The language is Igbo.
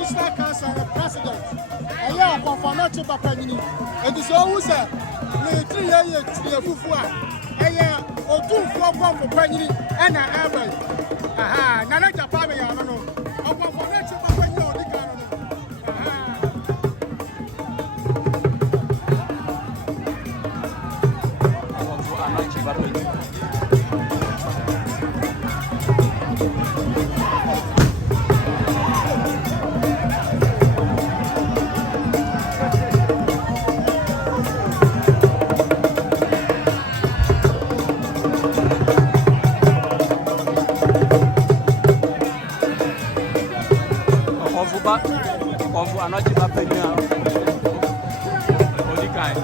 traditional council president. Eya Okomfo na che papa nyini. Edi so wu se ni 3 years tie fufu a. Eya Outumfuo Okomfo panyini na abai. Aha, na na japa be ya no. Okomfo na che papa nyini odi ka no. Aha. Okomfo Anokye papa nyini. Okomfo Anokye papa nyini. Odi kai.